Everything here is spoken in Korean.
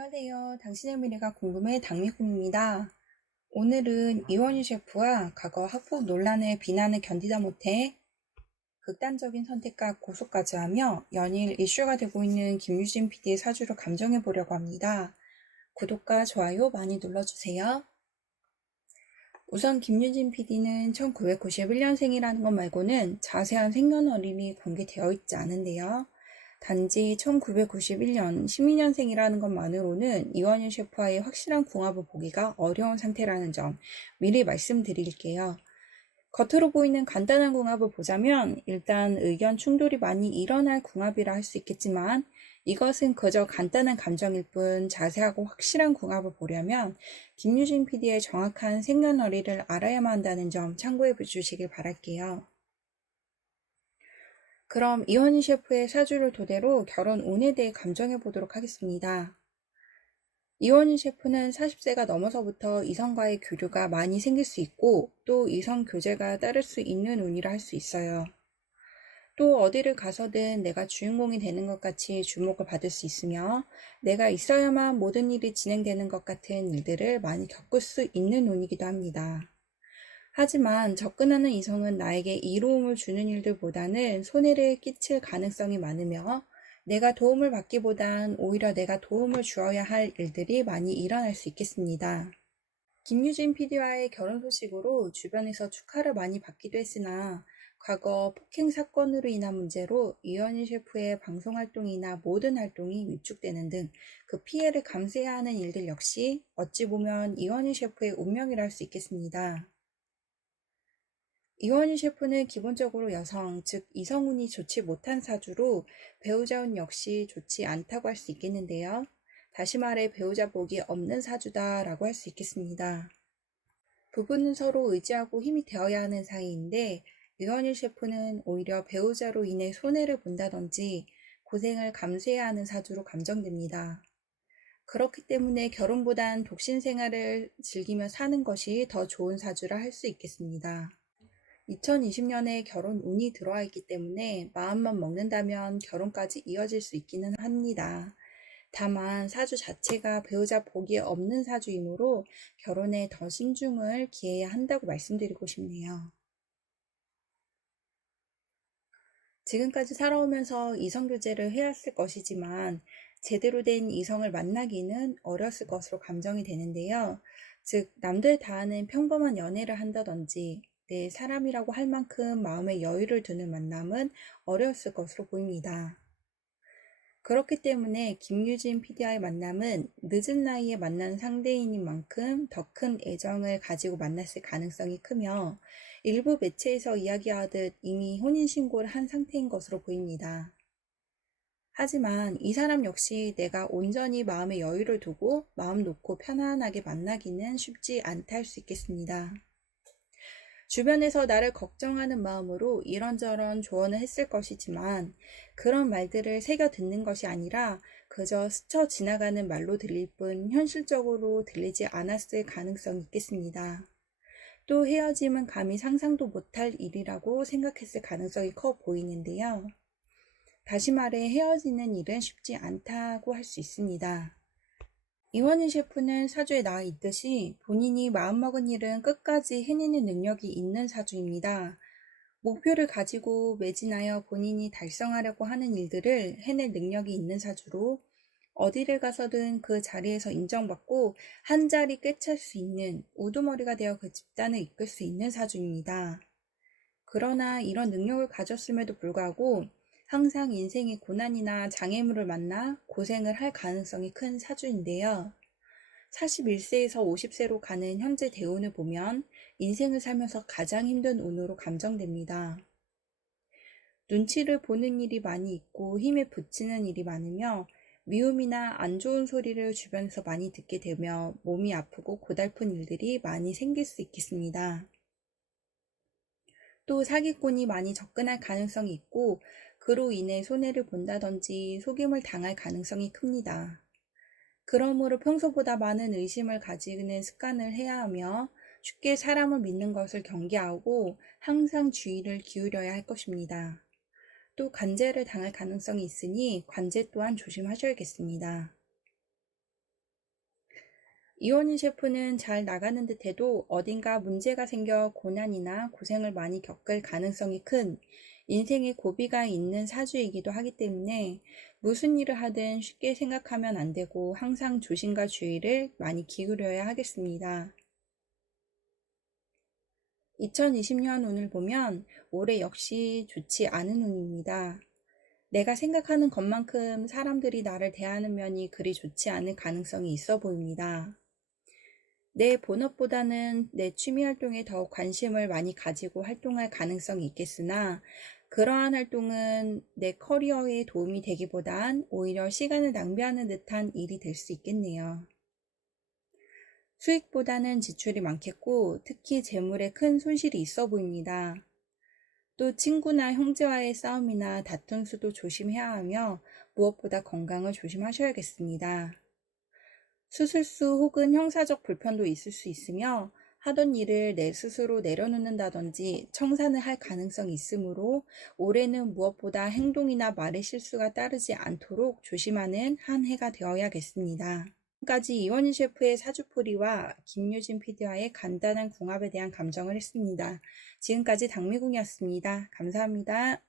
안녕하세요. 당신의 미래가 궁금해 당미꿈입니다. 오늘은 이원희 셰프와 과거 학폭 논란의 비난을 견디다 못해 극단적인 선택과 고소까지 하며 연일 이슈가 되고 있는 김유진 PD의 사주를 감정해 보려고 합니다. 구독과 좋아요 많이 눌러주세요. 우선 김유진 PD는 1991년생이라는 것 말고는 자세한 생년월일이 공개되어 있지 않은데요. 단지 1991년 12년생이라는 것만으로는 이원희 셰프와의 확실한 궁합을 보기가 어려운 상태라는 점 미리 말씀드릴게요. 겉으로 보이는 간단한 궁합을 보자면 일단 의견 충돌이 많이 일어날 궁합이라 할 수 있겠지만 이것은 그저 간단한 감정일 뿐 자세하고 확실한 궁합을 보려면 김유진 PD의 정확한 생년월일을 알아야만 한다는 점 참고해 주시길 바랄게요. 그럼 이원희 셰프의 사주를 토대로 결혼 운에 대해 감정해 보도록 하겠습니다. 이원희 셰프는 40세가 넘어서부터 이성과의 교류가 많이 생길 수 있고 또 이성 교제가 따를 수 있는 운이라 할 수 있어요. 또 어디를 가서든 내가 주인공이 되는 것 같이 주목을 받을 수 있으며 내가 있어야만 모든 일이 진행되는 것 같은 일들을 많이 겪을 수 있는 운이기도 합니다. 하지만 접근하는 이성은 나에게 이로움을 주는 일들보다는 손해를 끼칠 가능성이 많으며 내가 도움을 받기보단 오히려 내가 도움을 주어야 할 일들이 많이 일어날 수 있겠습니다. 김유진 PD와의 결혼 소식으로 주변에서 축하를 많이 받기도 했으나 과거 폭행 사건으로 인한 문제로 이원희 셰프의 방송 활동이나 모든 활동이 위축되는 등 그 피해를 감수해야 하는 일들 역시 어찌 보면 이원희 셰프의 운명이라 할 수 있겠습니다. 이원희 셰프는 기본적으로 여성, 즉 이성운이 좋지 못한 사주로 배우자운 역시 좋지 않다고 할 수 있겠는데요. 다시 말해 배우자 복이 없는 사주다라고 할 수 있겠습니다. 부부는 서로 의지하고 힘이 되어야 하는 사이인데 이원희 셰프는 오히려 배우자로 인해 손해를 본다든지 고생을 감수해야 하는 사주로 감정됩니다. 그렇기 때문에 결혼보단 독신 생활을 즐기며 사는 것이 더 좋은 사주라 할 수 있겠습니다. 2020년에 결혼 운이 들어와 있기 때문에 마음만 먹는다면 결혼까지 이어질 수 있기는 합니다. 다만 사주 자체가 배우자 복이 없는 사주이므로 결혼에 더 신중을 기해야 한다고 말씀드리고 싶네요. 지금까지 살아오면서 이성교제를 해왔을 것이지만 제대로 된 이성을 만나기는 어렸을 것으로 감정이 되는데요. 즉 남들 다 아는 평범한 연애를 한다든지 내 사람이라고 할 만큼 마음의 여유를 두는 만남은 어려웠을 것으로 보입니다. 그렇기 때문에 김유진 PD와의 만남은 늦은 나이에 만난 상대인인 만큼 더 큰 애정을 가지고 만났을 가능성이 크며 일부 매체에서 이야기하듯 이미 혼인신고를 한 상태인 것으로 보입니다. 하지만 이 사람 역시 내가 온전히 마음의 여유를 두고 마음 놓고 편안하게 만나기는 쉽지 않다 할 수 있겠습니다. 주변에서 나를 걱정하는 마음으로 이런저런 조언을 했을 것이지만 그런 말들을 새겨 듣는 것이 아니라 그저 스쳐 지나가는 말로 들릴 뿐 현실적으로 들리지 않았을 가능성이 있겠습니다. 또 헤어짐은 감히 상상도 못할 일이라고 생각했을 가능성이 커 보이는데요. 다시 말해 헤어지는 일은 쉽지 않다고 할 수 있습니다. 이원희 셰프는 사주에 나와 있듯이 본인이 마음먹은 일은 끝까지 해내는 능력이 있는 사주입니다. 목표를 가지고 매진하여 본인이 달성하려고 하는 일들을 해낼 능력이 있는 사주로 어디를 가서든 그 자리에서 인정받고 한 자리 꿰찰 수 있는 우두머리가 되어 그 집단을 이끌 수 있는 사주입니다. 그러나 이런 능력을 가졌음에도 불구하고 항상 인생의 고난이나 장애물을 만나 고생을 할 가능성이 큰 사주인데요. 41세에서 50세로 가는 현재 대운을 보면 인생을 살면서 가장 힘든 운으로 감정됩니다. 눈치를 보는 일이 많이 있고 힘에 부치는 일이 많으며 미움이나 안 좋은 소리를 주변에서 많이 듣게 되며 몸이 아프고 고달픈 일들이 많이 생길 수 있겠습니다. 또 사기꾼이 많이 접근할 가능성이 있고 그로 인해 손해를 본다든지 속임을 당할 가능성이 큽니다. 그러므로 평소보다 많은 의심을 가지는 습관을 해야 하며 쉽게 사람을 믿는 것을 경계하고 항상 주의를 기울여야 할 것입니다. 또 관제를 당할 가능성이 있으니 관제 또한 조심하셔야겠습니다. 이원희 셰프는 잘 나가는 듯해도 어딘가 문제가 생겨 고난이나 고생을 많이 겪을 가능성이 큰 인생의 고비가 있는 사주이기도 하기 때문에 무슨 일을 하든 쉽게 생각하면 안 되고 항상 조심과 주의를 많이 기울여야 하겠습니다. 2020년 운을 보면 올해 역시 좋지 않은 운입니다. 내가 생각하는 것만큼 사람들이 나를 대하는 면이 그리 좋지 않을 가능성이 있어 보입니다. 내 본업보다는 내 취미 활동에 더 관심을 많이 가지고 활동할 가능성이 있겠으나 그러한 활동은 내 커리어에 도움이 되기보단 오히려 시간을 낭비하는 듯한 일이 될 수 있겠네요. 수익보다는 지출이 많겠고 특히 재물에 큰 손실이 있어 보입니다. 또 친구나 형제와의 싸움이나 다툼 수도 조심해야 하며 무엇보다 건강을 조심하셔야겠습니다. 수술수 혹은 형사적 불편도 있을 수 있으며 하던 일을 내 스스로 내려놓는다든지 청산을 할 가능성이 있으므로 올해는 무엇보다 행동이나 말의 실수가 따르지 않도록 조심하는 한 해가 되어야겠습니다. 지금까지 이원희 셰프의 사주풀이와 김유진 PD와의 간단한 궁합에 대한 감정을 했습니다. 지금까지 당미궁이었습니다. 감사합니다.